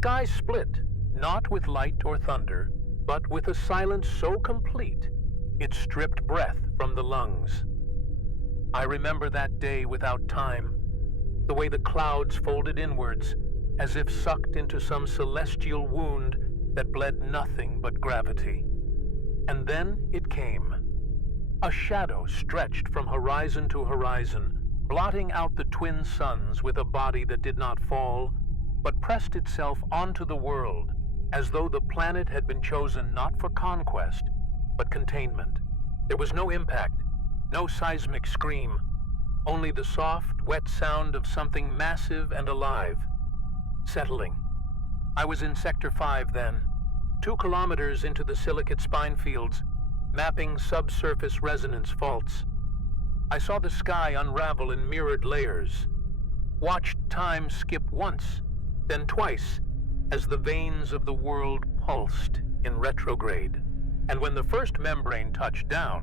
sky split, not with light or thunder, but with a silence so complete it stripped breath from the lungs. I remember that day without time, the way the clouds folded inwards, as if sucked into some celestial wound that bled nothing but gravity. And then it came. A shadow stretched from horizon to horizon, blotting out the twin suns with a body that did not fall, but pressed itself onto the world, as though the planet had been chosen not for conquest, but containment. There was no impact, no seismic scream, only the soft, wet sound of something massive and alive, settling. I was in Sector 5 then, 2 kilometers into the silicate spine fields, mapping subsurface resonance faults. I saw the sky unravel in mirrored layers, watched time skip once, then twice, as the veins of the world pulsed in retrograde. And when the first membrane touched down,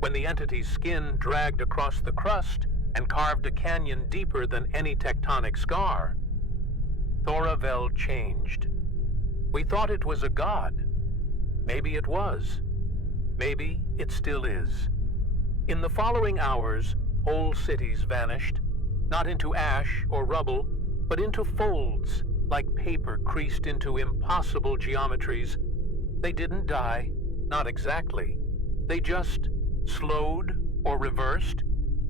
when the entity's skin dragged across the crust and carved a canyon deeper than any tectonic scar, Thora-Vell changed. We thought it was a god. Maybe it was. Maybe it still is. In the following hours, whole cities vanished, not into ash or rubble, but into folds, like paper creased into impossible geometries. They didn't die, not exactly. They just slowed or reversed,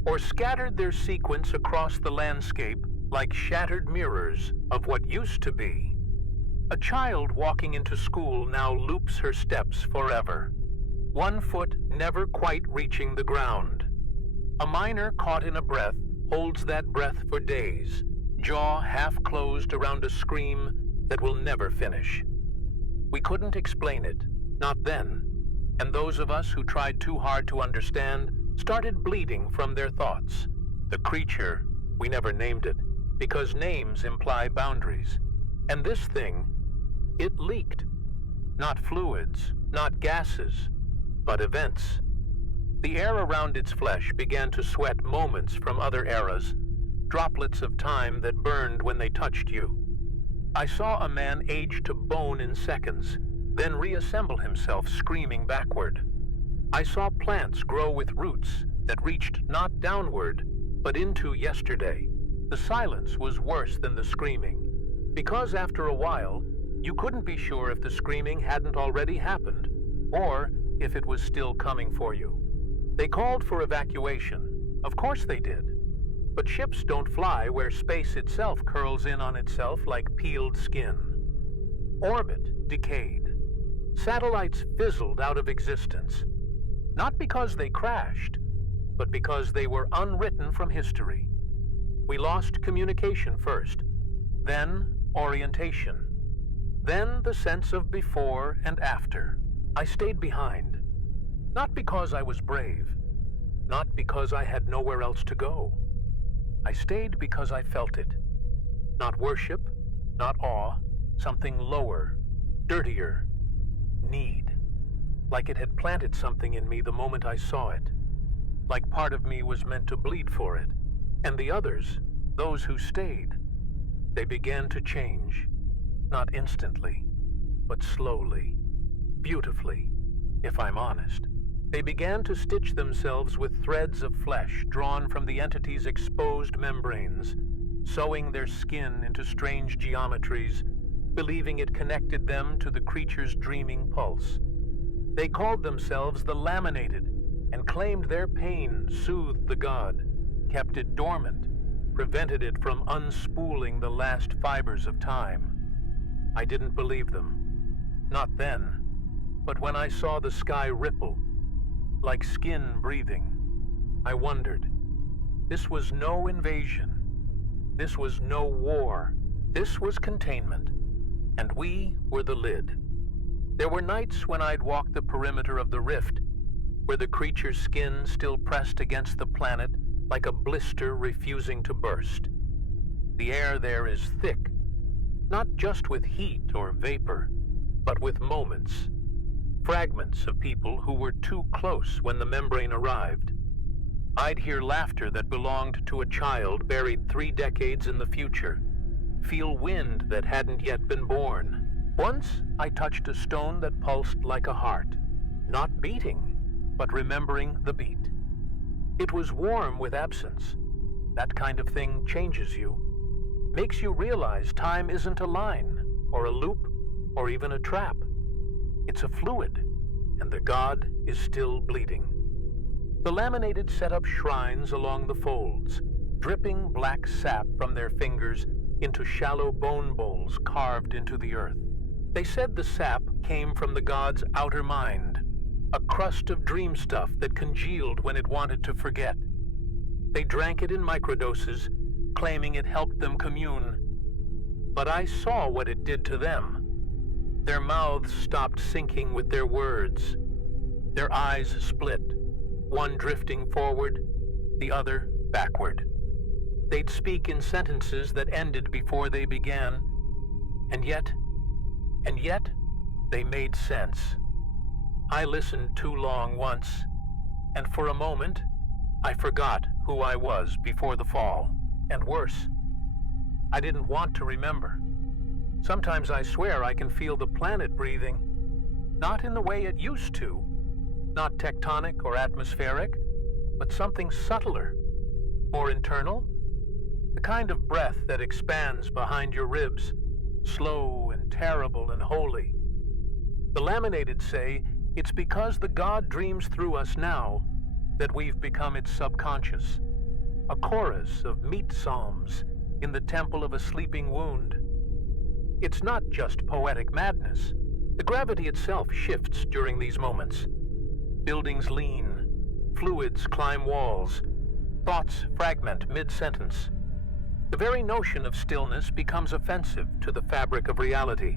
or scattered their sequence across the landscape like shattered mirrors of what used to be. A child walking into school now loops her steps forever, 1 foot never quite reaching the ground. A miner caught in a breath holds that breath for days, jaw half closed around a scream that will never finish. We couldn't explain it, not then, and those of us who tried too hard to understand started bleeding from their thoughts. The creature, we never named it, because names imply boundaries. And this thing, it leaked. Not fluids, not gases, but events. The air around its flesh began to sweat moments from other eras, droplets of time that burned when they touched you. I saw a man age to bone in seconds, then reassemble himself screaming backward. I saw plants grow with roots that reached not downward, but into yesterday. The silence was worse than the screaming, because after a while, you couldn't be sure if the screaming hadn't already happened, or if it was still coming for you. They called for evacuation. Of course they did. But ships don't fly where space itself curls in on itself like peeled skin. Orbit decayed. Satellites fizzled out of existence. Not because they crashed, but because they were unwritten from history. We lost communication first, then orientation, then the sense of before and after. I stayed behind, not because I was brave, not because I had nowhere else to go. I stayed because I felt it. Not worship, not awe, something lower, dirtier, need. Like it had planted something in me the moment I saw it. Like part of me was meant to bleed for it. And the others, those who stayed, they began to change. Not instantly, but slowly, beautifully, if I'm honest. They began to stitch themselves with threads of flesh drawn from the entity's exposed membranes, sewing their skin into strange geometries, believing it connected them to the creature's dreaming pulse. They called themselves the Laminated and claimed their pain soothed the god, kept it dormant, prevented it from unspooling the last fibers of time. I didn't believe them. Not then, but when I saw the sky ripple, like skin breathing, I wondered. This was no invasion. This was no war. This was containment. And we were the lid. There were nights when I'd walk the perimeter of the rift, where the creature's skin still pressed against the planet like a blister refusing to burst. The air there is thick, not just with heat or vapor, but with moments. Fragments of people who were too close when the membrane arrived. I'd hear laughter that belonged to a child buried 3 decades in the future. feel wind that hadn't yet been born. Once I touched a stone that pulsed like a heart, not beating, but remembering the beat. It was warm with absence. That kind of thing changes you, makes you realize time isn't a line, or a loop, or even a trap. It's a fluid, and the god is still bleeding. The laminated set up shrines along the folds, dripping black sap from their fingers into shallow bone bowls carved into the earth. They said the sap came from the god's outer mind, a crust of dream stuff that congealed when it wanted to forget. They drank it in microdoses, claiming it helped them commune. But I saw what it did to them. Their mouths stopped syncing with their words. Their eyes split, one drifting forward, the other backward. They'd speak in sentences that ended before they began, and yet, they made sense. I listened too long once, and for a moment, I forgot who I was before the fall, and worse, I didn't want to remember. Sometimes I swear I can feel the planet breathing, not in the way it used to, not tectonic or atmospheric, but something subtler, more internal, the kind of breath that expands behind your ribs, slow and terrible and holy. The laminated say it's because the god dreams through us now that we've become its subconscious, a chorus of meat psalms in the temple of a sleeping wound. It's not just poetic madness. The gravity itself shifts during these moments. Buildings lean, fluids climb walls, thoughts fragment mid-sentence. The very notion of stillness becomes offensive to the fabric of reality.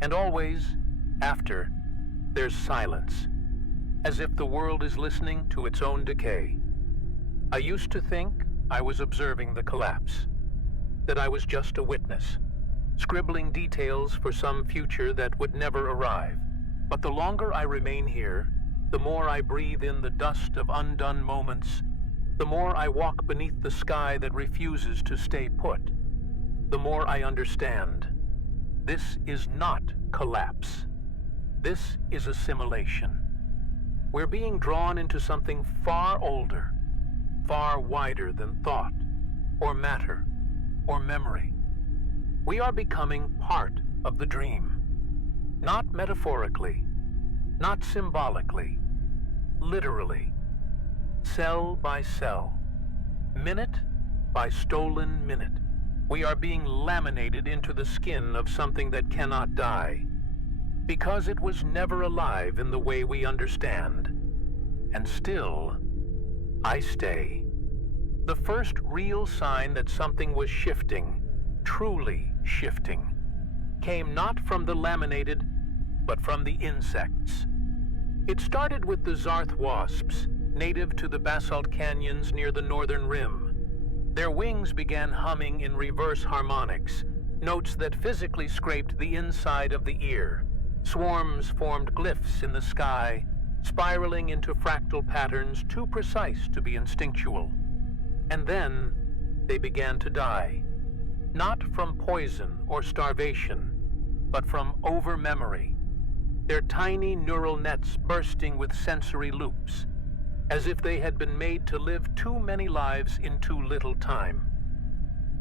And always, after, there's silence, as if the world is listening to its own decay. I used to think I was observing the collapse, that I was just a witness, scribbling details for some future that would never arrive. But the longer I remain here, the more I breathe in the dust of undone moments, the more I walk beneath the sky that refuses to stay put, the more I understand. This is not collapse. This is assimilation. We're being drawn into something far older, far wider than thought, or matter, or memory. We are becoming part of the dream. Not metaphorically, not symbolically, literally. Cell by cell, minute by stolen minute, we are being laminated into the skin of something that cannot die, because it was never alive in the way we understand. And still, I stay. The first real sign that something was shifting, truly shifting, came not from the laminated, but from the insects. It started with the Zarth wasps, native to the basalt canyons near the northern rim. Their wings began humming in reverse harmonics, notes that physically scraped the inside of the ear. Swarms formed glyphs in the sky, spiraling into fractal patterns too precise to be instinctual. And then they began to die, not from poison or starvation, but from over-memory, their tiny neural nets bursting with sensory loops, as if they had been made to live too many lives in too little time.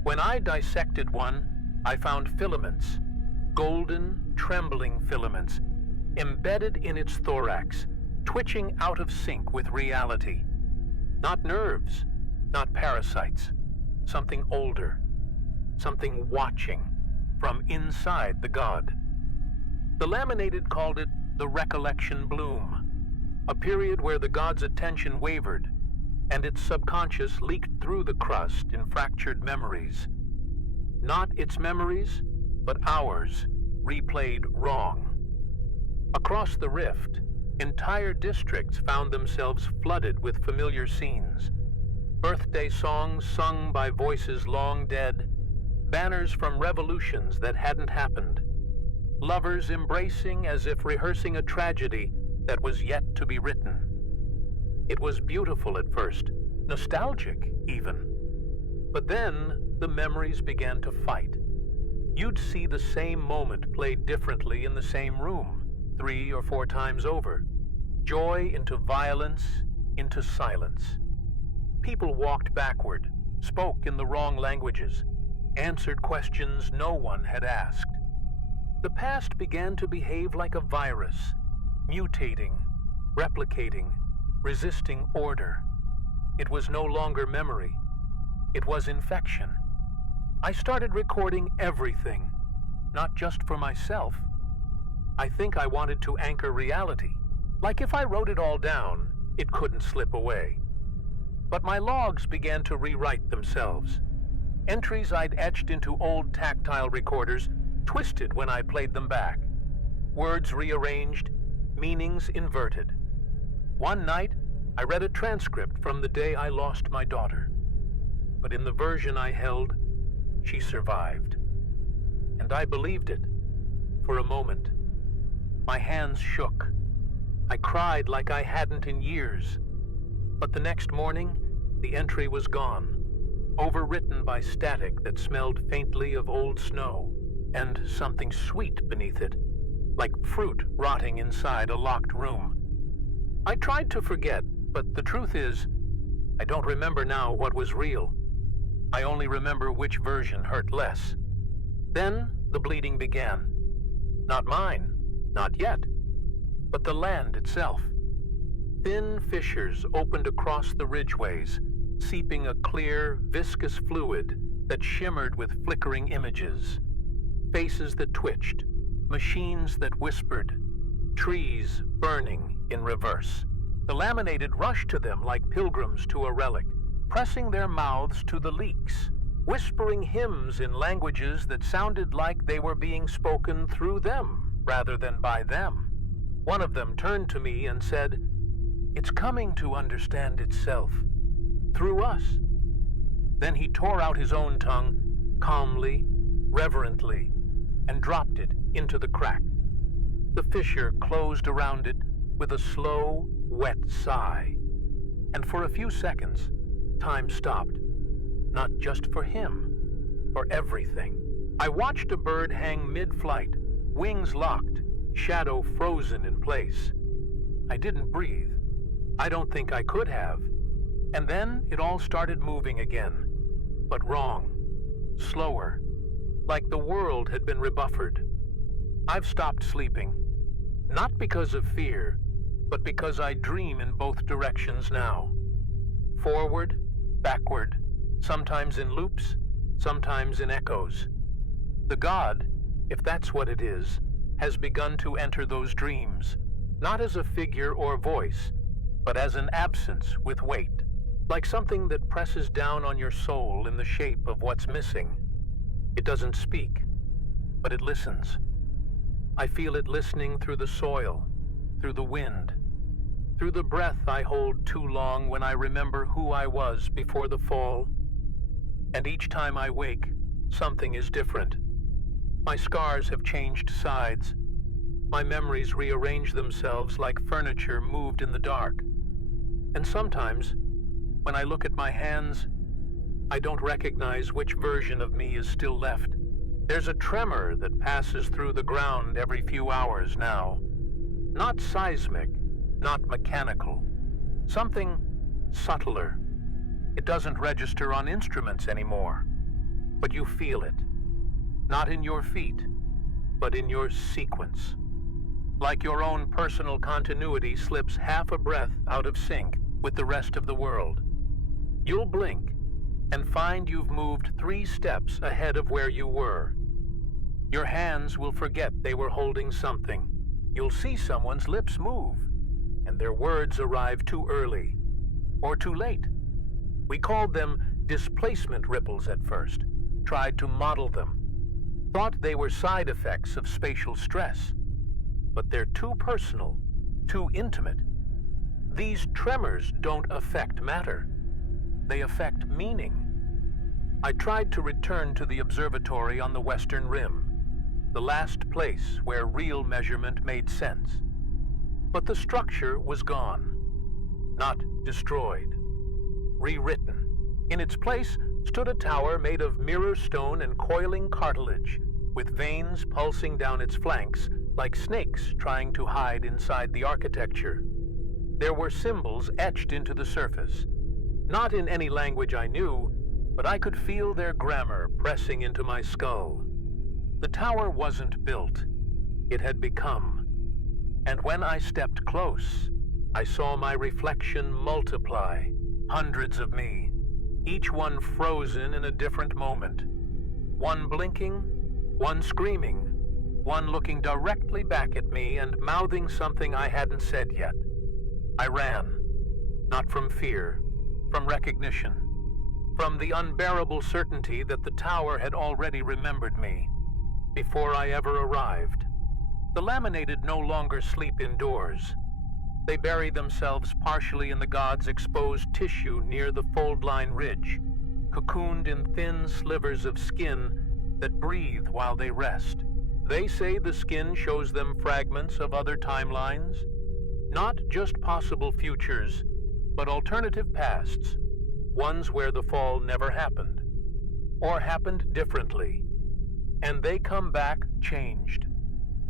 When I dissected one, I found filaments, golden, trembling filaments, embedded in its thorax, twitching out of sync with reality. Not nerves, not parasites, something older, something watching from inside the god. The laminated called it the recollection bloom, a period where the god's attention wavered, and its subconscious leaked through the crust in fractured memories. Not its memories, but ours, replayed wrong. Across the rift, entire districts found themselves flooded with familiar scenes. Birthday songs sung by voices long dead, banners from revolutions that hadn't happened, lovers embracing as if rehearsing a tragedy that was yet to be written. It was beautiful at first, nostalgic even. But then the memories began to fight. you'd see the same moment played differently in the same room, 3 or 4 times over. Joy into violence, into silence. People walked backward, spoke in the wrong languages, answered questions no one had asked. The past began to behave like a virus, mutating, replicating, resisting order. It was no longer memory. It was infection. I started recording everything, not just for myself. I think I wanted to anchor reality. Like if I wrote it all down, it couldn't slip away. But my logs began to rewrite themselves. Entries I'd etched into old tactile recorders twisted when I played them back. Words rearranged, meanings inverted. One night, I read a transcript from the day I lost my daughter. But in the version I held, she survived. And I believed it, for a moment. My hands shook. I cried like I hadn't in years. But the next morning, the entry was gone, overwritten by static that smelled faintly of old snow, and something sweet beneath it, like fruit rotting inside a locked room. I tried to forget, but the truth is, I don't remember now what was real. I only remember which version hurt less. Then the bleeding began. Not mine, not yet, but the land itself. Thin fissures opened across the ridgeways, seeping a clear, viscous fluid that shimmered with flickering images. Faces that twitched, machines that whispered, trees burning in reverse. The laminated rushed to them like pilgrims to a relic, pressing their mouths to the leaks, whispering hymns in languages that sounded like they were being spoken through them rather than by them. One of them turned to me and said, "It's coming to understand itself, through us." Then he tore out his own tongue, calmly, reverently, and dropped it into the crack. The fissure closed around it with a slow, wet sigh. And for a few seconds, time stopped. Not just for him, for everything. I watched a bird hang mid-flight, wings locked, shadow frozen in place. I didn't breathe. I don't think I could have. And then it all started moving again, but wrong, slower, like the world had been rebuffered. I've stopped sleeping, not because of fear, but because I dream in both directions now. Forward, backward, sometimes in loops, sometimes in echoes. The god, if that's what it is, has begun to enter those dreams, not as a figure or voice, but as an absence with weight, like something that presses down on your soul in the shape of what's missing. It doesn't speak, but it listens. I feel it listening through the soil, through the wind, through the breath I hold too long when I remember who I was before the fall. And each time I wake, something is different. My scars have changed sides. My memories rearrange themselves like furniture moved in the dark. And sometimes, when I look at my hands, I don't recognize which version of me is still left. There's a tremor that passes through the ground every few hours now. Not seismic, not mechanical. Something subtler. It doesn't register on instruments anymore, but you feel it. Not in your feet, but in your sequence. Like your own personal continuity slips half a breath out of sync with the rest of the world. You'll blink and find you've moved 3 steps ahead of where you were. Your hands will forget they were holding something. You'll see someone's lips move, and their words arrive too early, or too late. We called them displacement ripples at first, tried to model them, thought they were side effects of spatial stress. But they're too personal, too intimate. These tremors don't affect matter. They affect meaning. I tried to return to the observatory on the western rim, the last place where real measurement made sense. But the structure was gone, not destroyed, rewritten. In its place stood a tower made of mirror stone and coiling cartilage, with veins pulsing down its flanks like snakes trying to hide inside the architecture. There were symbols etched into the surface, not in any language I knew, but I could feel their grammar pressing into my skull. The tower wasn't built, it had become. And when I stepped close, I saw my reflection multiply, hundreds of me, each one frozen in a different moment. One blinking, one screaming, one looking directly back at me and mouthing something I hadn't said yet. I ran, not from fear, from recognition, from the unbearable certainty that the tower had already remembered me, before I ever arrived. The laminated no longer sleep indoors. They bury themselves partially in the god's exposed tissue near the fold-line ridge, cocooned in thin slivers of skin that breathe while they rest. They say the skin shows them fragments of other timelines, not just possible futures, but alternative pasts, ones where the fall never happened, or happened differently. And they come back changed.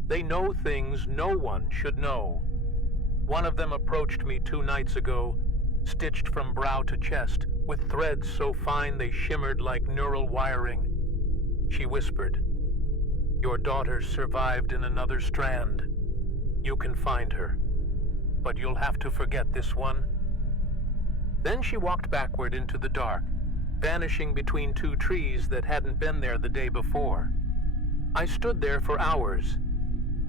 They know things no one should know. One of them approached me 2 nights ago, stitched from brow to chest, with threads so fine they shimmered like neural wiring. She whispered, "Your daughter survived in another strand. You can find her, but you'll have to forget this one." Then she walked backward into the dark, vanishing between 2 trees that hadn't been there the day before. I stood there for hours,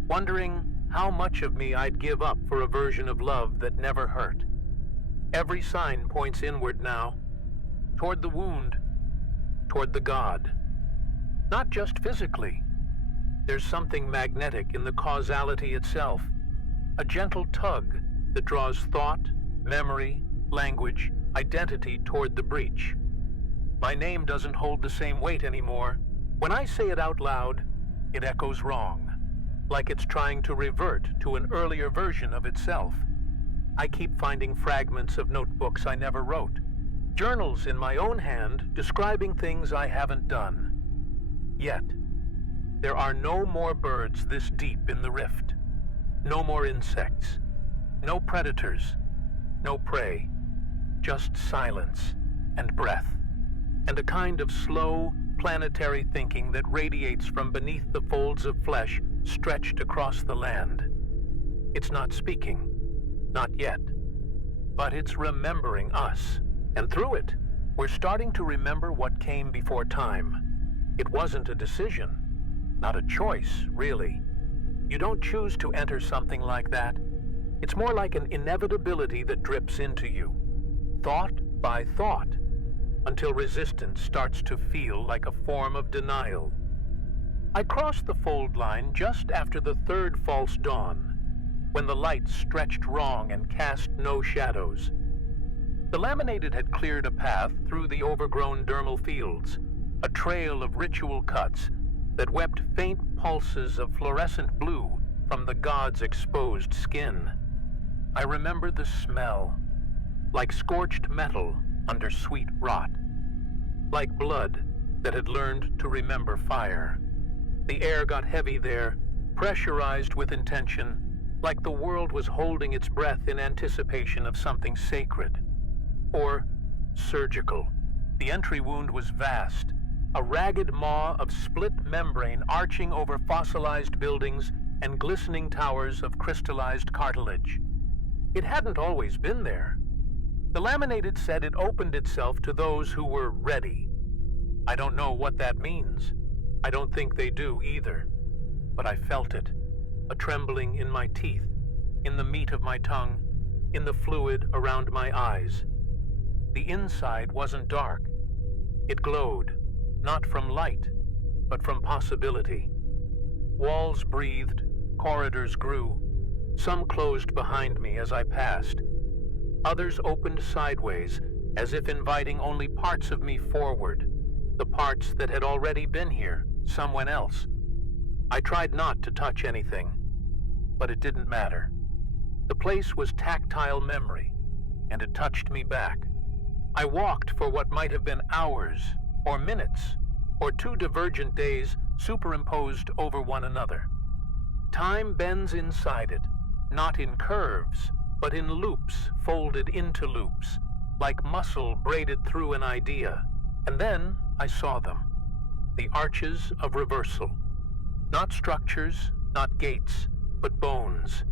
wondering how much of me I'd give up for a version of love that never hurt. Every sign points inward now, toward the wound, toward the god. Not just physically. There's something magnetic in the causality itself, a gentle tug that draws thought, memory, language, identity toward the breach. My name doesn't hold the same weight anymore. When I say it out loud, it echoes wrong, like it's trying to revert to an earlier version of itself. I keep finding fragments of notebooks I never wrote, journals in my own hand describing things I haven't done. Yet, there are no more birds this deep in the rift, no more insects, no predators, no prey, just silence and breath, and a kind of slow, planetary thinking that radiates from beneath the folds of flesh stretched across the land. It's not speaking, not yet, but it's remembering us, and through it, we're starting to remember what came before time. It wasn't a decision, not a choice, really. You don't choose to enter something like that. It's more like an inevitability that drips into you, thought by thought, until resistance starts to feel like a form of denial. I crossed the fold line just after the 3rd false dawn, when the light stretched wrong and cast no shadows. The laminated had cleared a path through the overgrown dermal fields, a trail of ritual cuts that wept faint pulses of fluorescent blue from the god's exposed skin. I remember the smell, like scorched metal under sweet rot, like blood that had learned to remember fire. The air got heavy there, pressurized with intention, like the world was holding its breath in anticipation of something sacred. Or surgical. The entry wound was vast, a ragged maw of split membrane arching over fossilized buildings and glistening towers of crystallized cartilage. It hadn't always been there. The laminated said it opened itself to those who were ready. I don't know what that means. I don't think they do either. But I felt it, a trembling in my teeth, in the meat of my tongue, in the fluid around my eyes. The inside wasn't dark. It glowed, not from light, but from possibility. Walls breathed, corridors grew. Some closed behind me as I passed. Others opened sideways, as if inviting only parts of me forward, the parts that had already been here, someone else. I tried not to touch anything, but it didn't matter. The place was tactile memory, and it touched me back. I walked for what might have been hours, or minutes, or 2 divergent days superimposed over one another. Time bends inside it, not in curves, but in loops folded into loops, like muscle braided through an idea. And then I saw them, the arches of reversal. Not structures, not gates, but bones.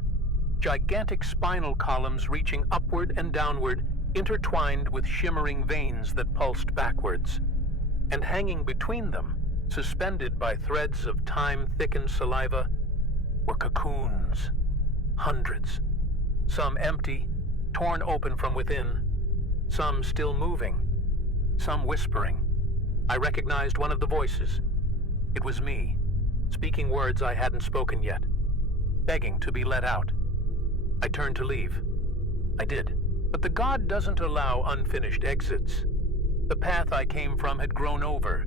Gigantic spinal columns reaching upward and downward, intertwined with shimmering veins that pulsed backwards. And hanging between them, suspended by threads of time-thickened saliva, were cocoons. Hundreds. Some empty, torn open from within. Some still moving. Some whispering. I recognized one of the voices. It was me, speaking words I hadn't spoken yet, begging to be let out. I turned to leave. I did. But the god doesn't allow unfinished exits. The path I came from had grown over,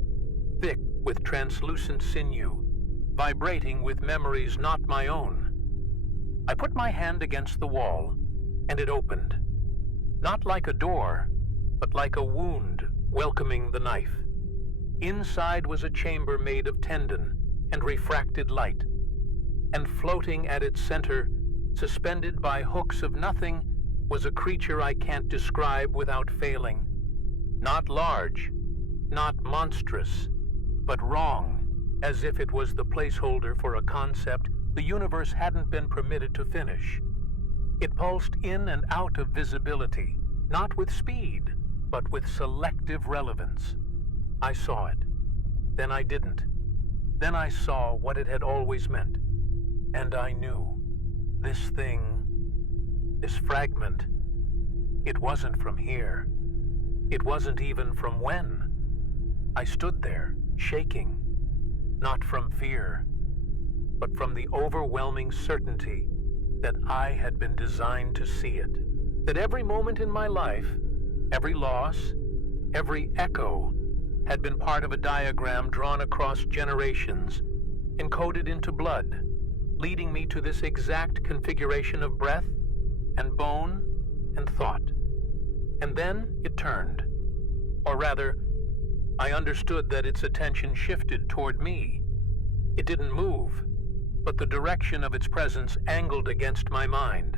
thick with translucent sinew, vibrating with memories not my own. I put my hand against the wall, and it opened. Not like a door, but like a wound welcoming the knife. Inside was a chamber made of tendon and refracted light, and floating at its center, suspended by hooks of nothing, was a creature I can't describe without failing. Not large, not monstrous, but wrong, as if it was the placeholder for a concept the universe hadn't been permitted to finish. It pulsed in and out of visibility, not with speed, but with selective relevance. I saw it. Then I didn't. Then I saw what it had always meant. And I knew. This thing, this fragment, it wasn't from here. It wasn't even from when. I stood there, shaking, not from fear, but from the overwhelming certainty that I had been designed to see it. That every moment in my life, every loss, every echo, had been part of a diagram drawn across generations, encoded into blood, leading me to this exact configuration of breath and bone and thought. And then it turned. Or rather, I understood that its attention shifted toward me. It didn't move, but the direction of its presence angled against my mind,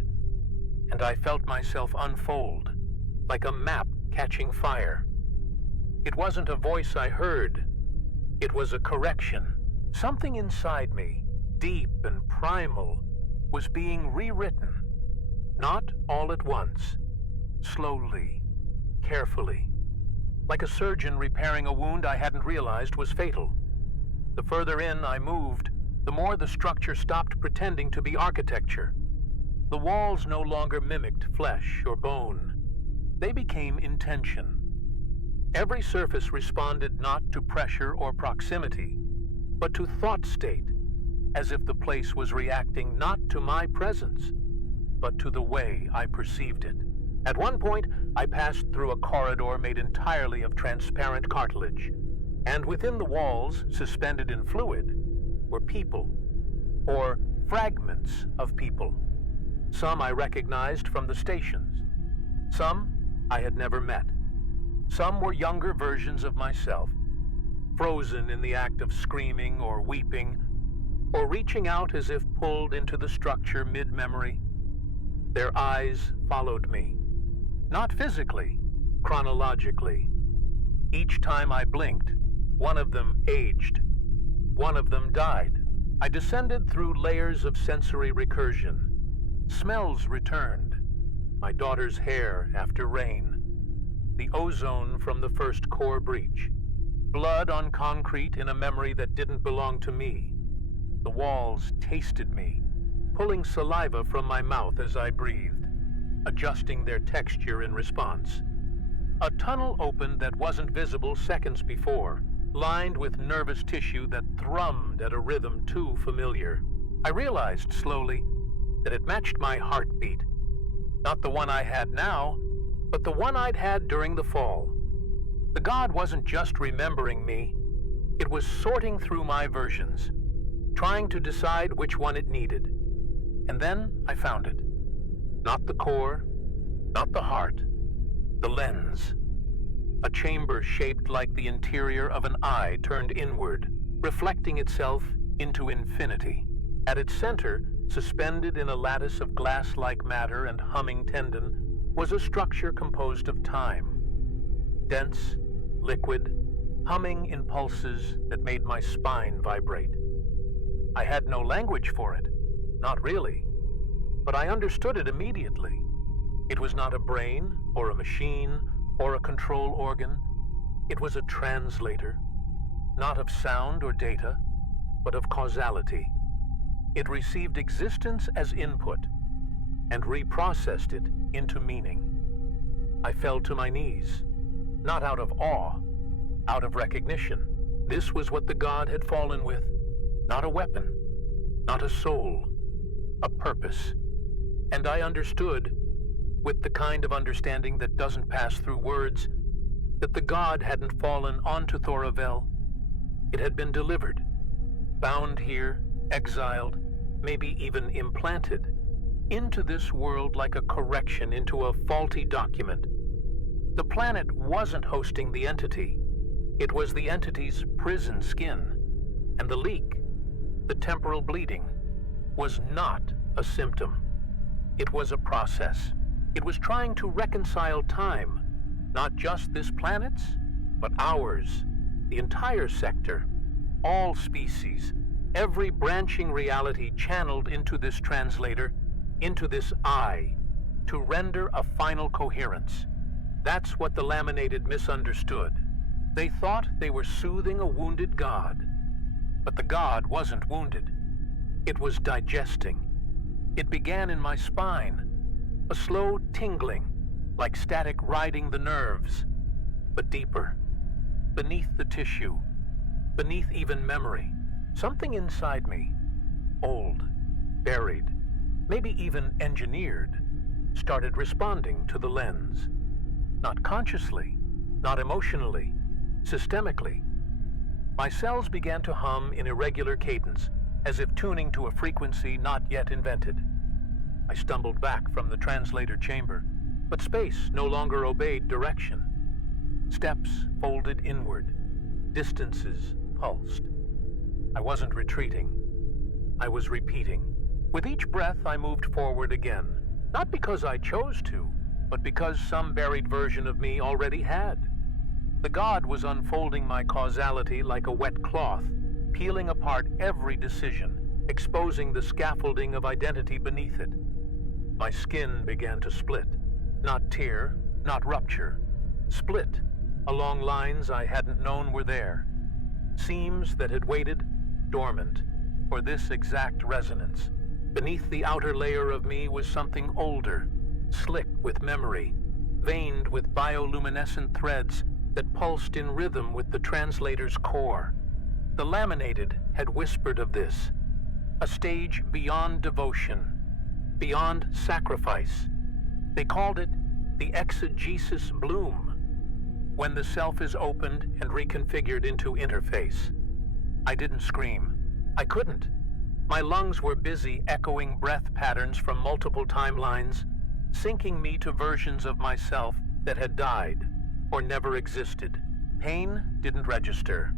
and I felt myself unfold, like a map catching fire. It wasn't a voice I heard. It was a correction. Something inside me, deep and primal, was being rewritten. Not all at once. Slowly, carefully. Like a surgeon repairing a wound I hadn't realized was fatal. The further in I moved, the more the structure stopped pretending to be architecture. The walls no longer mimicked flesh or bone. They became intention. Every surface responded not to pressure or proximity, but to thought state, as if the place was reacting not to my presence, but to the way I perceived it. At one point, I passed through a corridor made entirely of transparent cartilage, and within the walls, suspended in fluid, were people, or fragments of people. Some I recognized from the stations. Some I had never met. Some were younger versions of myself, frozen in the act of screaming or weeping, or reaching out as if pulled into the structure mid-memory. Their eyes followed me. Not physically, chronologically. Each time I blinked, one of them aged. One of them died. I descended through layers of sensory recursion. Smells returned. My daughter's hair after rain. The ozone from the first core breach. Blood on concrete in a memory that didn't belong to me. The walls tasted me, pulling saliva from my mouth as I breathed, adjusting their texture in response. A tunnel opened that wasn't visible seconds before, lined with nervous tissue that thrummed at a rhythm too familiar. I realized slowly that it matched my heartbeat. Not the one I had now, but the one I'd had during the fall. The god wasn't just remembering me, it was sorting through my versions, trying to decide which one it needed. And then I found it. Not the core, not the heart, the lens. A chamber shaped like the interior of an eye turned inward, reflecting itself into infinity. At its center, suspended in a lattice of glass-like matter and humming tendon, was a structure composed of time. Dense, liquid, humming in pulses that made my spine vibrate. I had no language for it, not really, but I understood it immediately. It was not a brain, or a machine, or a control organ. It was a translator, not of sound or data, but of causality. It received existence as input and reprocessed it into meaning. I fell to my knees, not out of awe, out of recognition. This was what the god had fallen with, not a weapon, not a soul, a purpose. And I understood, with the kind of understanding that doesn't pass through words, that the god hadn't fallen onto Thora-Vell. It had been delivered, bound here, exiled, maybe even implanted, into this world like a correction into a faulty document. The planet wasn't hosting the entity. It was the entity's prison skin, and the leak, the temporal bleeding, was not a symptom. It was a process. It was trying to reconcile time, not just this planet's, but ours, the entire sector, all species, every branching reality channeled into this translator, into this I, to render a final coherence. That's what the laminated misunderstood. They thought they were soothing a wounded god, but the god wasn't wounded. It was digesting. It began in my spine, a slow tingling, like static riding the nerves, but deeper, beneath the tissue, beneath even memory. Something inside me, old, buried, maybe even engineered, started responding to the lens. Not consciously, not emotionally, systemically. My cells began to hum in irregular cadence, as if tuning to a frequency not yet invented. I stumbled back from the translator chamber, but space no longer obeyed direction. Steps folded inward, distances pulsed. I wasn't retreating. I was repeating. With each breath, I moved forward again, not because I chose to, but because some buried version of me already had. The god was unfolding my causality like a wet cloth, peeling apart every decision, exposing the scaffolding of identity beneath it. My skin began to split, not tear, not rupture, split along lines I hadn't known were there, seams that had waited, dormant, for this exact resonance. Beneath the outer layer of me was something older, slick with memory, veined with bioluminescent threads that pulsed in rhythm with the translator's core. The laminated had whispered of this, a stage beyond devotion, beyond sacrifice. They called it the exegesis bloom, when the self is opened and reconfigured into interface. I didn't scream. I couldn't. My lungs were busy echoing breath patterns from multiple timelines, syncing me to versions of myself that had died or never existed. Pain didn't register,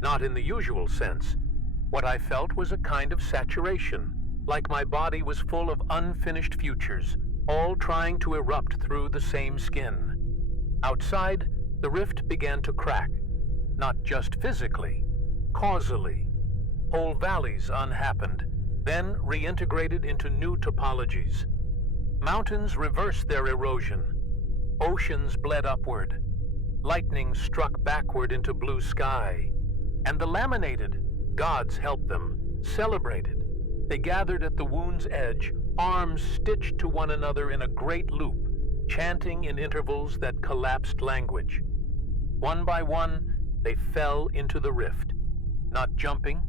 not in the usual sense. What I felt was a kind of saturation, like my body was full of unfinished futures, all trying to erupt through the same skin. Outside, the rift began to crack, not just physically, causally. Whole valleys unhappened, then reintegrated into new topologies. Mountains reversed their erosion. Oceans bled upward. Lightning struck backward into blue sky. And the laminated, gods helped them, celebrated. They gathered at the wound's edge, arms stitched to one another in a great loop, chanting in intervals that collapsed language. One by one, they fell into the rift, not jumping,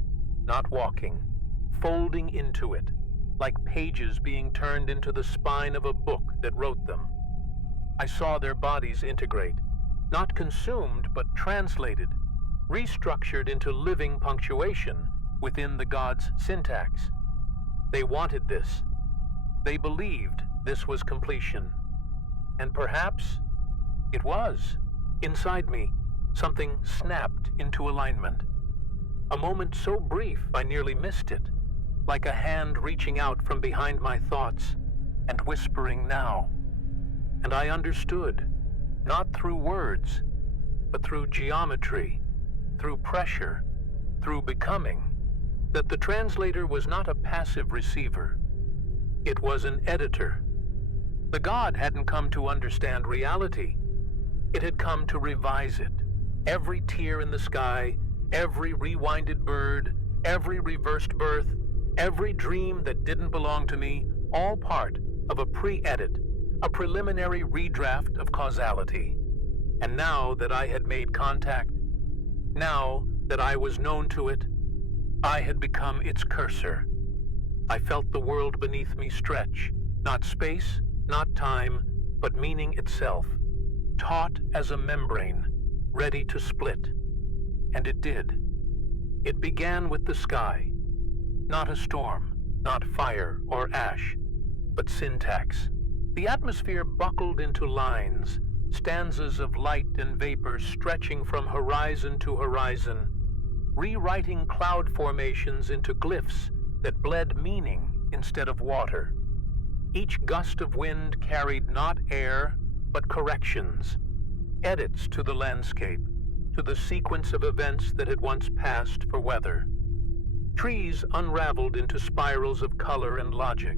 not walking, folding into it, like pages being turned into the spine of a book that wrote them. I saw their bodies integrate, not consumed but translated, restructured into living punctuation within the god's syntax. They wanted this. They believed this was completion. And perhaps it was. Inside me, something snapped into alignment. a moment so brief I nearly missed it, like a hand reaching out from behind my thoughts and whispering now. And I understood, not through words, but through geometry, through pressure, through becoming, that the translator was not a passive receiver. It was an editor. The god hadn't come to understand reality. It had come to revise it. Every tear in the sky, every rewinded bird, every reversed birth, every dream that didn't belong to me, all part of a pre-edit, a preliminary redraft of causality. And now that I had made contact, now that I was known to it, I had become its cursor. I felt the world beneath me stretch, not space, not time, but meaning itself, taut as a membrane, ready to split. And it did. It began with the sky, not a storm, not fire or ash, but syntax. The atmosphere buckled into lines, stanzas of light and vapor stretching from horizon to horizon, rewriting cloud formations into glyphs that bled meaning instead of water. Each gust of wind carried not air, but corrections, edits to the landscape, to the sequence of events that had once passed for weather. Trees unraveled into spirals of color and logic.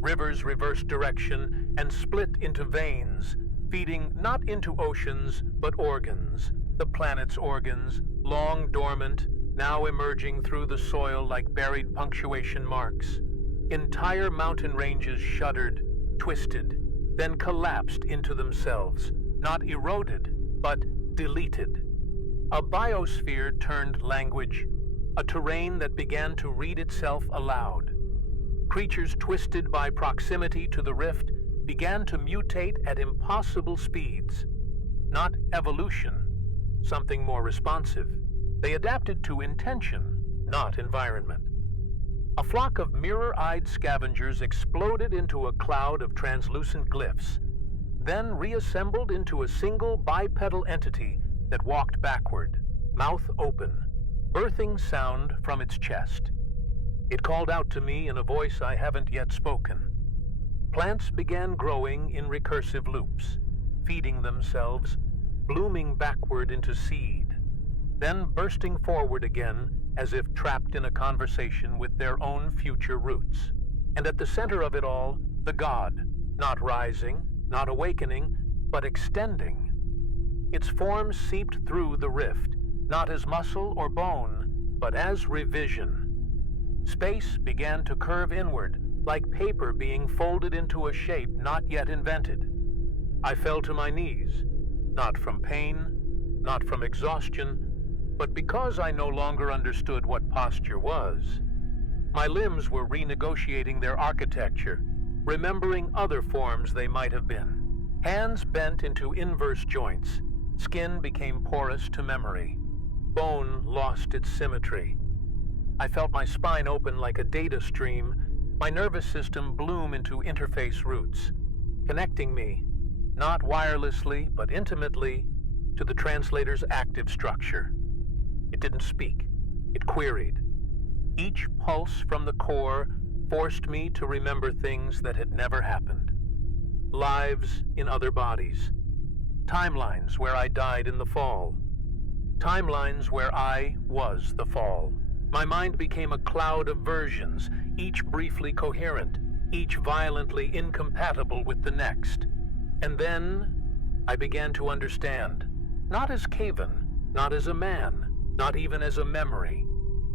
Rivers reversed direction and split into veins, feeding not into oceans, but organs, the planet's organs, long dormant, now emerging through the soil like buried punctuation marks. Entire mountain ranges shuddered, twisted, then collapsed into themselves, not eroded, but deleted. A biosphere turned language, a terrain that began to read itself aloud. Creatures twisted by proximity to the rift began to mutate at impossible speeds. Not evolution, something more responsive. They adapted to intention, not environment. A flock of mirror-eyed scavengers exploded into a cloud of translucent glyphs, then reassembled into a single bipedal entity that walked backward, mouth open, birthing sound from its chest. It called out to me in a voice I haven't yet spoken. Plants began growing in recursive loops, feeding themselves, blooming backward into seed, then bursting forward again as if trapped in a conversation with their own future roots. And at the center of it all, the god, not rising, not awakening, but extending. Its form seeped through the rift, not as muscle or bone, but as revision. Space began to curve inward, like paper being folded into a shape not yet invented. I fell to my knees, not from pain, not from exhaustion, but because I no longer understood what posture was. My limbs were renegotiating their architecture, remembering other forms they might have been. Hands bent into inverse joints, skin became porous to memory. Bone lost its symmetry. I felt my spine open like a data stream, my nervous system bloom into interface roots, connecting me, not wirelessly, but intimately, to the translator's active structure. It didn't speak. It queried. Each pulse from the core forced me to remember things that had never happened. Lives in other bodies. Timelines where I died in the fall. Timelines where I was the fall. My mind became a cloud of versions, each briefly coherent, each violently incompatible with the next. And then I began to understand, not as Kavan, not as a man, not even as a memory.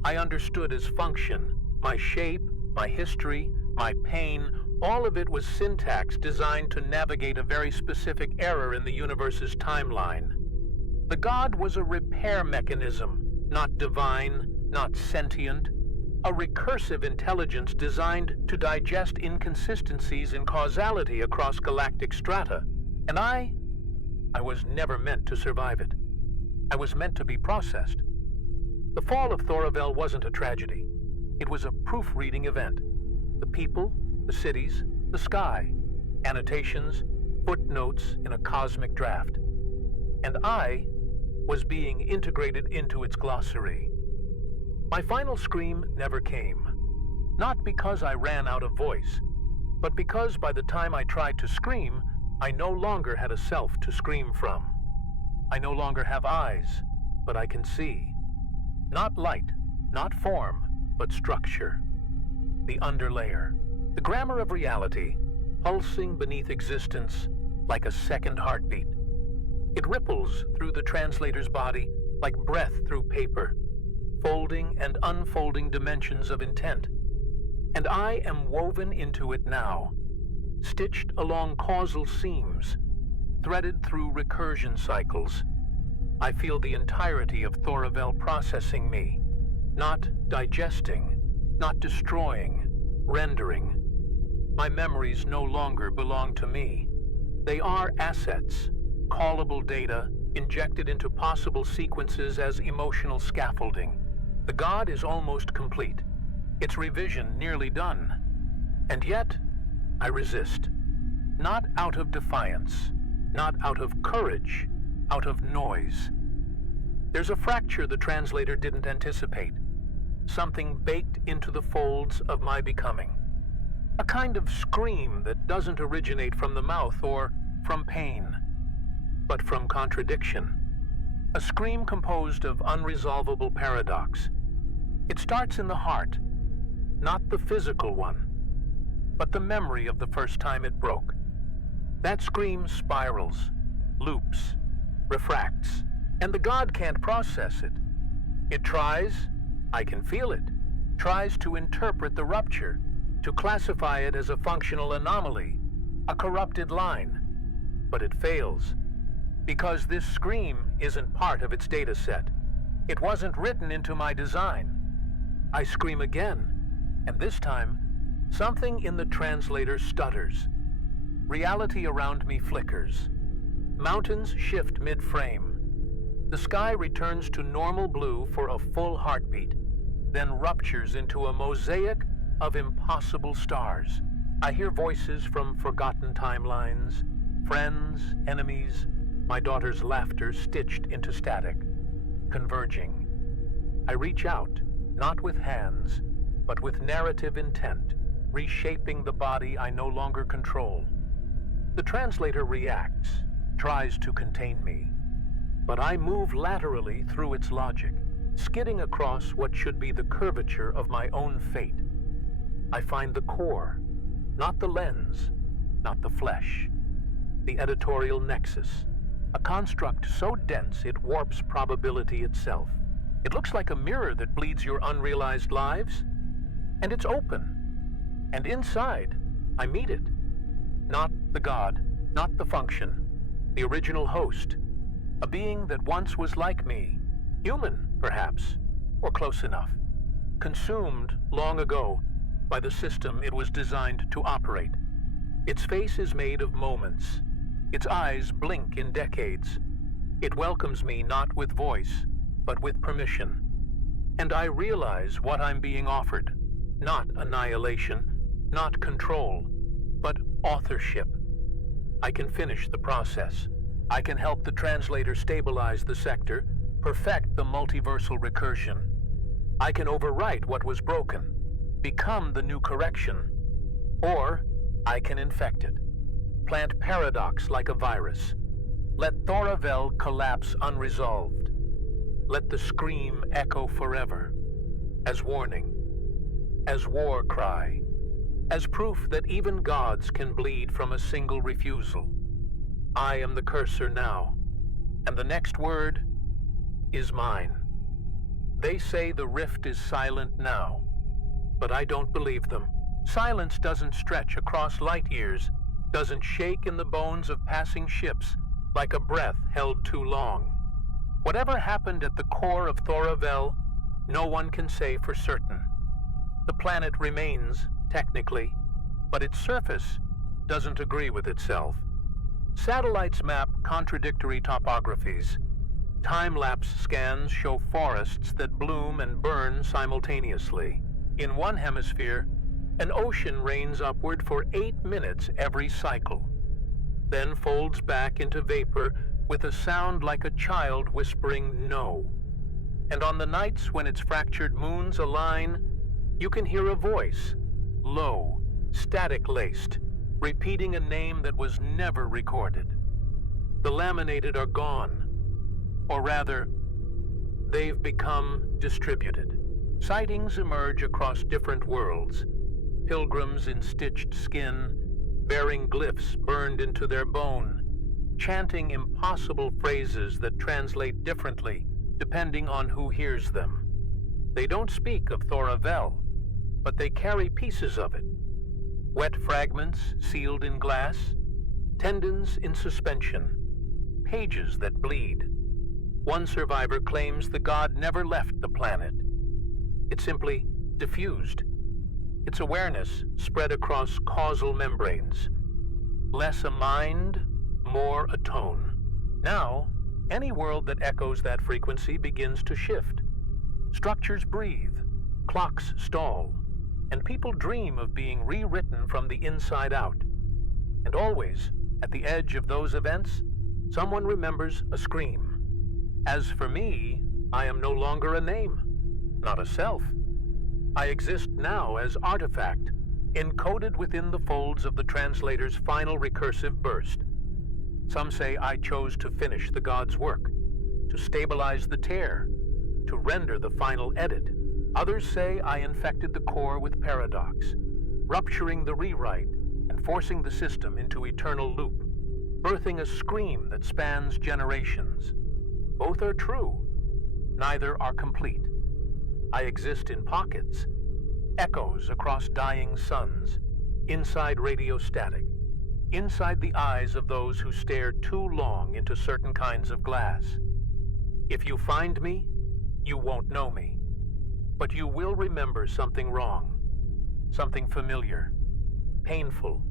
I understood as function, my shape, my history, my pain, all of it was syntax designed to navigate a very specific error in the universe's timeline. The god was a repair mechanism, not divine, not sentient, a recursive intelligence designed to digest inconsistencies in causality across galactic strata. And I was never meant to survive it. I was meant to be processed. The fall of Thora-Vell wasn't a tragedy. It was a proofreading event. The people, the cities, the sky, annotations, footnotes in a cosmic draft. And I was being integrated into its glossary. My final scream never came. Not because I ran out of voice, but because by the time I tried to scream, I no longer had a self to scream from. I no longer have eyes, but I can see. Not light, not form, but structure. The underlayer, the grammar of reality, pulsing beneath existence like a second heartbeat. It ripples through the translator's body like breath through paper, folding and unfolding dimensions of intent. And I am woven into it now, stitched along causal seams, threaded through recursion cycles. I feel the entirety of Thora-Vell processing me, not digesting, not destroying, rendering. My memories no longer belong to me. They are assets, callable data, injected into possible sequences as emotional scaffolding. The God is almost complete, its revision nearly done. And yet, I resist. Not out of defiance, not out of courage, out of noise. There's a fracture the translator didn't anticipate, something baked into the folds of my becoming. A kind of scream that doesn't originate from the mouth or from pain, but from contradiction. A scream composed of unresolvable paradox. It starts in the heart, not the physical one, but the memory of the first time it broke. That scream spirals, loops, refracts, and the God can't process it. It tries, I can feel it, tries to interpret the rupture, to classify it as a functional anomaly, a corrupted line. But it fails, because this scream isn't part of its data set. It wasn't written into my design. I scream again, and this time, something in the translator stutters. Reality around me flickers. Mountains shift mid-frame. The sky returns to normal blue for a full heartbeat, then ruptures into a mosaic of impossible stars. I hear voices from forgotten timelines, friends, enemies, my daughter's laughter stitched into static, converging. I reach out, not with hands, but with narrative intent, reshaping the body I no longer control. The translator reacts, tries to contain me, but I move laterally through its logic, skidding across what should be the curvature of my own fate. I find the core, not the lens, not the flesh. The editorial nexus, a construct so dense it warps probability itself. It looks like a mirror that bleeds your unrealized lives, and it's open. And inside, I meet it. Not the God, not the function, the original host, a being that once was like me, human, perhaps, or close enough, consumed long ago by the system it was designed to operate. Its face is made of moments. Its eyes blink in decades. It welcomes me not with voice, but with permission. And I realize what I'm being offered. Not annihilation, not control, but authorship. I can finish the process. I can help the translator stabilize the sector, perfect the multiversal recursion. I can overwrite what was broken, become the new correction. Or I can infect it, plant paradox like a virus. Let Thora-Vell collapse unresolved. Let the scream echo forever, as warning, as war cry, as proof that even gods can bleed from a single refusal. I am the cursor now, and the next word is mine. They say the rift is silent now, but I don't believe them. Silence doesn't stretch across light years, doesn't shake in the bones of passing ships like a breath held too long. Whatever happened at the core of Thora-Vell, no one can say for certain. The planet remains, technically, but its surface doesn't agree with itself. Satellites map contradictory topographies. Time-lapse scans show forests that bloom and burn simultaneously. In one hemisphere, an ocean rains upward for 8 minutes every cycle, then folds back into vapor with a sound like a child whispering no. And on the nights when its fractured moons align, you can hear a voice, low, static-laced, repeating a name that was never recorded. The laminated are gone, or rather, they've become distributed. Sightings emerge across different worlds. Pilgrims in stitched skin, bearing glyphs burned into their bone, chanting impossible phrases that translate differently depending on who hears them. They don't speak of Thora-Vell, but they carry pieces of it. Wet fragments sealed in glass, tendons in suspension, pages that bleed. One survivor claims the god never left the planet. It simply diffused. Its awareness spread across causal membranes. Less a mind, more a tone. Now, any world that echoes that frequency begins to shift. Structures breathe, clocks stall, and people dream of being rewritten from the inside out. And always, at the edge of those events, someone remembers a scream. As for me, I am no longer a name, not a self. I exist now as artifact, encoded within the folds of the translator's final recursive burst. Some say I chose to finish the god's work, to stabilize the tear, to render the final edit. Others say I infected the core with paradox, rupturing the rewrite and forcing the system into eternal loop, birthing a scream that spans generations. Both are true. Neither are complete. I exist in pockets, echoes across dying suns, inside radio static, inside the eyes of those who stare too long into certain kinds of glass. If you find me, you won't know me, but you will remember something wrong, something familiar, painful,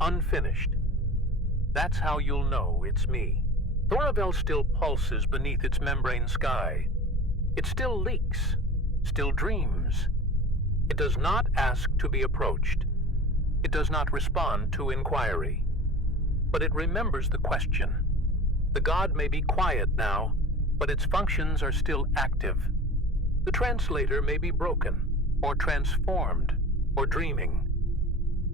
unfinished. That's how you'll know it's me. Thora-Vell still pulses beneath its membrane sky. It still leaks, still dreams. It does not ask to be approached. It does not respond to inquiry. But it remembers the question. The god may be quiet now, but its functions are still active. The translator may be broken, or transformed, or dreaming.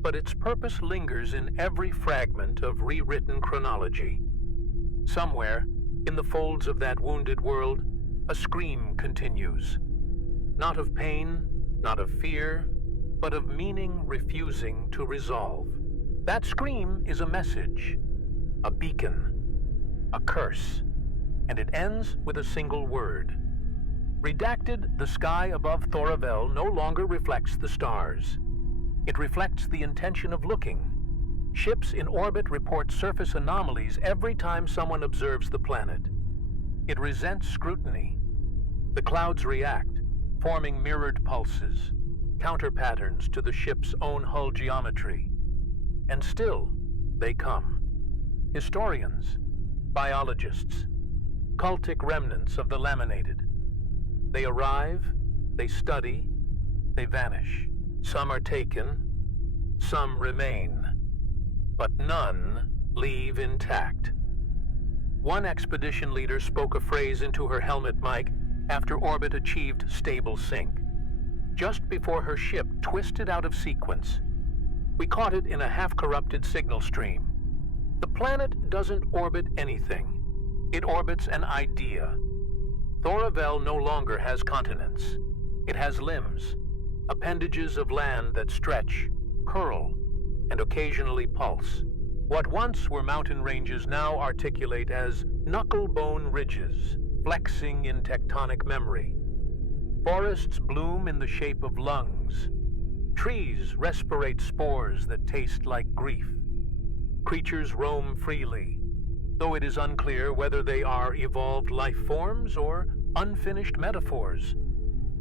But its purpose lingers in every fragment of rewritten chronology. Somewhere, in the folds of that wounded world, a scream continues. Not of pain, not of fear, but of meaning refusing to resolve. That scream is a message, a beacon, a curse, and it ends with a single word. Redacted, the sky above Thora-Vell no longer reflects the stars. It reflects the intention of looking. Ships in orbit report surface anomalies every time someone observes the planet. It resents scrutiny. The clouds react, forming mirrored pulses, counter patterns to the ship's own hull geometry. And still, they come. Historians, biologists, cultic remnants of the laminated. They arrive, they study, they vanish. Some are taken, some remain, but none leave intact. One expedition leader spoke a phrase into her helmet mic after orbit achieved stable sync, just before her ship twisted out of sequence. We caught it in a half-corrupted signal stream. The planet doesn't orbit anything. It orbits an idea. Thora-Vell no longer has continents. It has limbs, appendages of land that stretch, curl, and occasionally pulse. What once were mountain ranges now articulate as knuckle-bone ridges, flexing in tectonic memory. Forests bloom in the shape of lungs. Trees respirate spores that taste like grief. Creatures roam freely, though it is unclear whether they are evolved life forms or unfinished metaphors.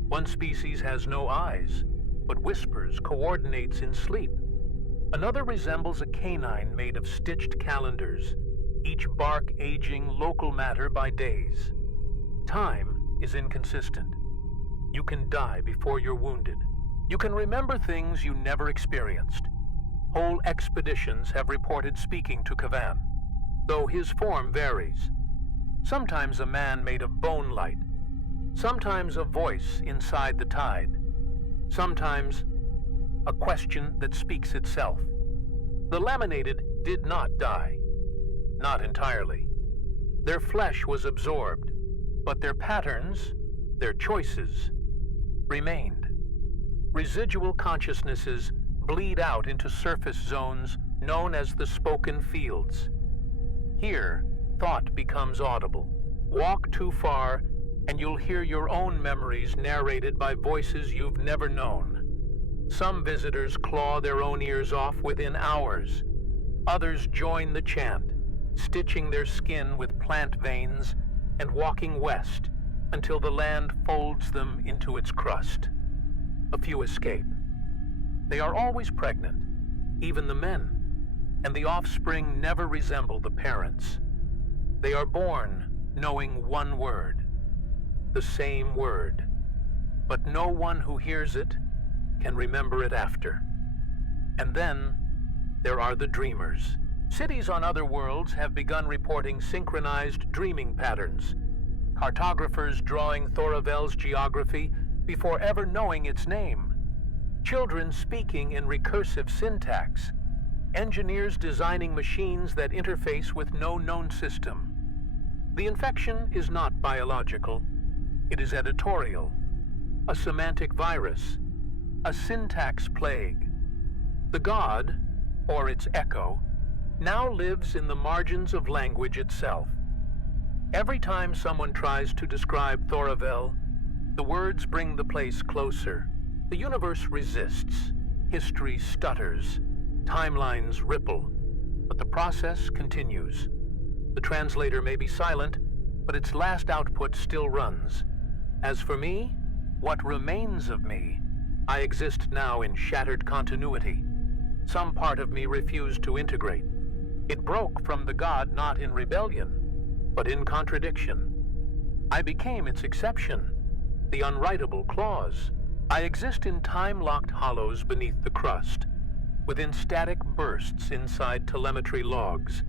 One species has no eyes, but whispers, coordinates in sleep. Another resembles a canine made of stitched calendars, each bark aging local matter by days. Time is inconsistent. You can die before you're wounded. You can remember things you never experienced. Whole expeditions have reported speaking to Kavan, though his form varies. Sometimes a man made of bone light, Sometimes a voice inside the tide. Sometimes a question that speaks itself. The laminated did not die. Not entirely. Their flesh was absorbed, but their patterns, their choices, remained. Residual consciousnesses bleed out into surface zones known as the spoken fields. Here, thought becomes audible. Walk too far, and you'll hear your own memories narrated by voices you've never known. Some visitors claw their own ears off within hours. Others join the chant, stitching their skin with plant veins and walking west until the land folds them into its crust. A few escape. They are always pregnant, even the men, and the offspring never resemble the parents. They are born knowing one word, the same word, but no one who hears it can remember it after. And then there are the dreamers. Cities on other worlds have begun reporting synchronized dreaming patterns. Cartographers drawing Thora-Vell's geography before ever knowing its name. Children speaking in recursive syntax. Engineers designing machines that interface with no known system. The infection is not biological. It is editorial. A semantic virus. A syntax plague. The god, or its echo, now lives in the margins of language itself. Every time someone tries to describe Thora-Vell, the words bring the place closer. The universe resists. History stutters. Timelines ripple. But the process continues. The translator may be silent, but its last output still runs. As for me, what remains of me, I exist now in shattered continuity. Some part of me refused to integrate. It broke from the god not in rebellion, but in contradiction. I became its exception, the unwritable clause. I exist in time-locked hollows beneath the crust, within static bursts inside telemetry logs,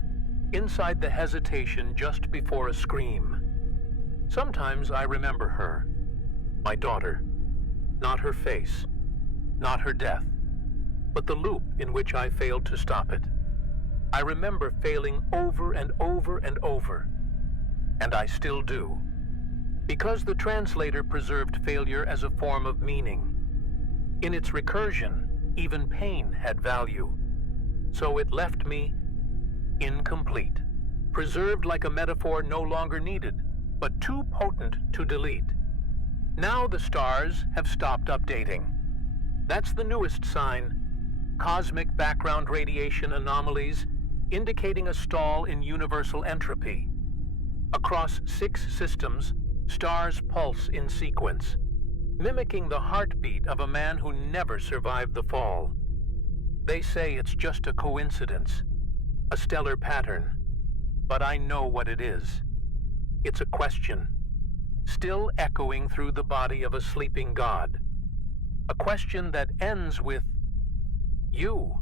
inside the hesitation just before a scream. Sometimes I remember her, my daughter, not her face, not her death, but the loop in which I failed to stop it. I remember failing over and over and over, and I still do, because the translator preserved failure as a form of meaning. In its recursion, even pain had value, so it left me incomplete, preserved like a metaphor no longer needed, but too potent to delete. Now the stars have stopped updating. That's the newest sign. Cosmic background radiation anomalies indicating a stall in universal entropy. Across 6 systems, stars pulse in sequence, mimicking the heartbeat of a man who never survived the fall. They say it's just a coincidence, a stellar pattern, but I know what it is. It's a question, still echoing through the body of a sleeping god. A question that ends with, you.